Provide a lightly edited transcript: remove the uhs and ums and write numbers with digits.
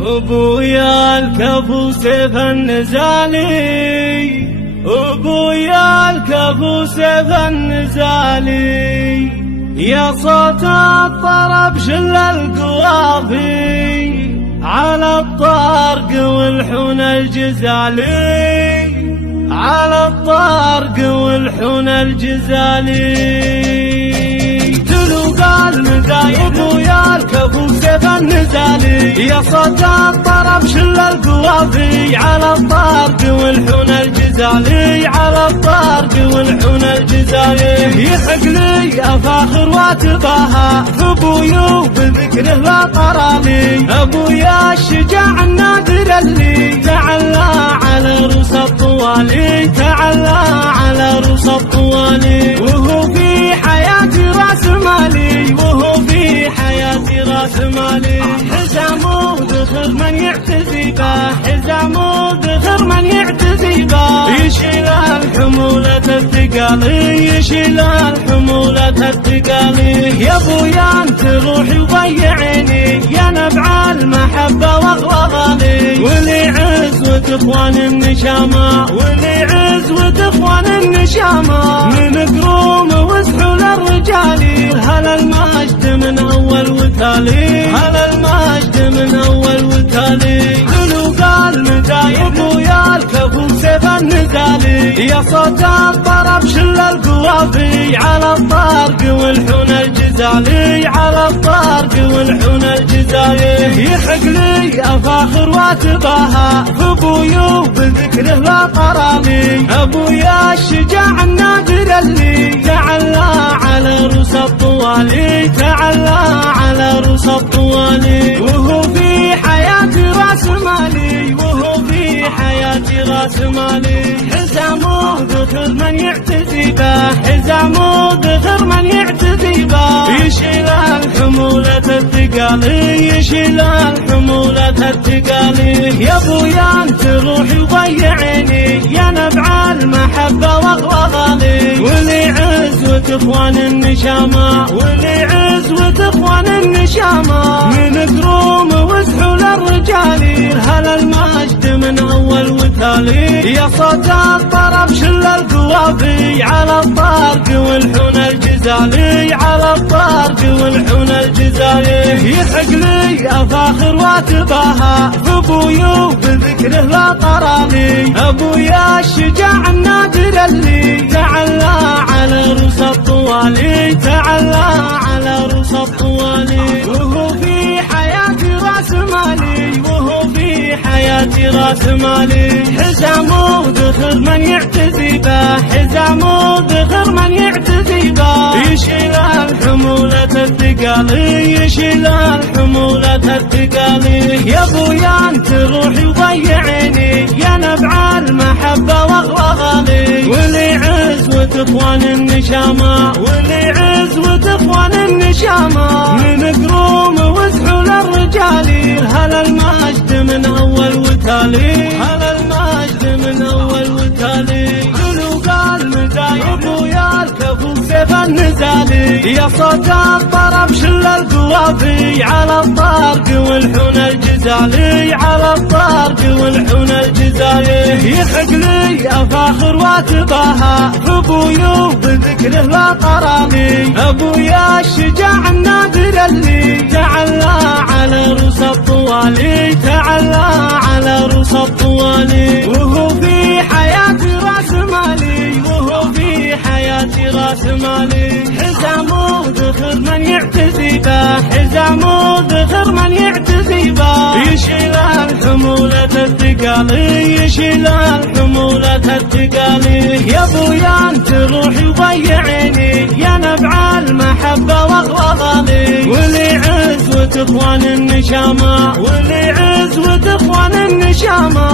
ابويا الكفو سيف النزالي، ابويا الكفو سيف النزالي، يا صوت الطرب شل القوافي على الطارق والحون الجزالي، على الطارق والحون الجزالي. قال مدايب ويا الكفو سيف النزالي، يا صوت الطرب شل القوافي على الطارق والحون الجزالي، على الطارق والحون الجزالي. يحق لي افاخر واتباهى ابويا وبذكره لا طرالي، ابويا الشجاع النادر اللي تعلى على رؤوس الطوالي، تعلى على رؤوس الطوالي، وهو في حياتي راس مالي، وهو في حياتي راس مالي. حزامه ذخر من يعتزي به، حزامه ذخر من يعتزي به، يشيل الحمولة الثقالي، يشيل الحمولة الثقالي. يا ابويا انت روحي وضيعيني، يا نبع المحبة واغلى، ولي عزوة اخوان النشامة، ولي عزوة اخوان النشامة، من قروم وسحول الرجالي. هلا المجد من اول وتالي، هلا المجد من اول وتالي. قلوا قال مدايب ويا الكفو سيف النزالي، يا صوت الطرب شل القوافي على الطارق والحون الجزالي، على الطارق والحون الجزالي. يحق لي افاخر واتباهى ابويا وبذكره لا طرالي، ابويا الشجاع النادر اللي تعلى على رؤوس الطوالي، تعلى على رؤوس الطوالي، وهو في حياتي راس مالي، وهو في حياتي راس مالي. حزامه ذخر من يعتزي به، حزامه ذخر من يعتزي به، يشيل الحمولة الثقالي، يشيل الحمولة الثقالي. يا ابويا انت روحي وضيعيني، يا نبع المحبة واغلى، ولي عزوة اخوان النشامة، ولي عزوة اخوان النشامة، من قروم وسحول الرجالي. هلا المجد من اول وتالي، يا صوت الطرب شل القوافي على الطارق والحون الجزالي، على الطارق والحون الجزالي. يحق لي افاخر واتباهى ابويا وبذكره لا طرالي، ابويا الشجاع النادر اللي تعلى على رؤوس الطوالي، تعلى على رؤوس الطوالي، وهو في حياتي راس مالي، وهو في حياتي راس مالي. حزامه ذخر من يعتزي به، حزامه ذخر من يعتزي به، يشيل الحمولة الثقالي، يشيل الحمولة الثقالي. يا ابويا انت روحي وضيعيني، يا نبع المحبة واغلى، ولي عزوة اخوان النشامة، ولي عزوة اخوان النشامة، من قروم وسحول الرجالي. هلا المجد من اول وتالي، هلا المجد من اول وتالي. قلوا قال مدايب ويا الكفو سيف النزالي، يا صوت الطرب شل القوافي على الطارق والحون الجزالي، على الطارق والحون الجزالي. يحق لي افاخر واتباهى ابويا وبذكره لا طرالي، ابويا الشجاع النادر اللي تعلى على رؤوس الطوالي، تعلى على رؤوس الطوالي، وهو في حياتي راس مالي، وهو في حياتي راس مالي. حزامه ذخر من يعتزي به، حزامه ذخر من يعتزي به، يشيل الحمولة الثقالي، يشيل الحمولة الثقالي. يا ابويا انت روحي وضيعيني، يا نبع المحبة واغلى، ولي عزوة اخوان النشامة، ولي عزوة اخوان النشامة،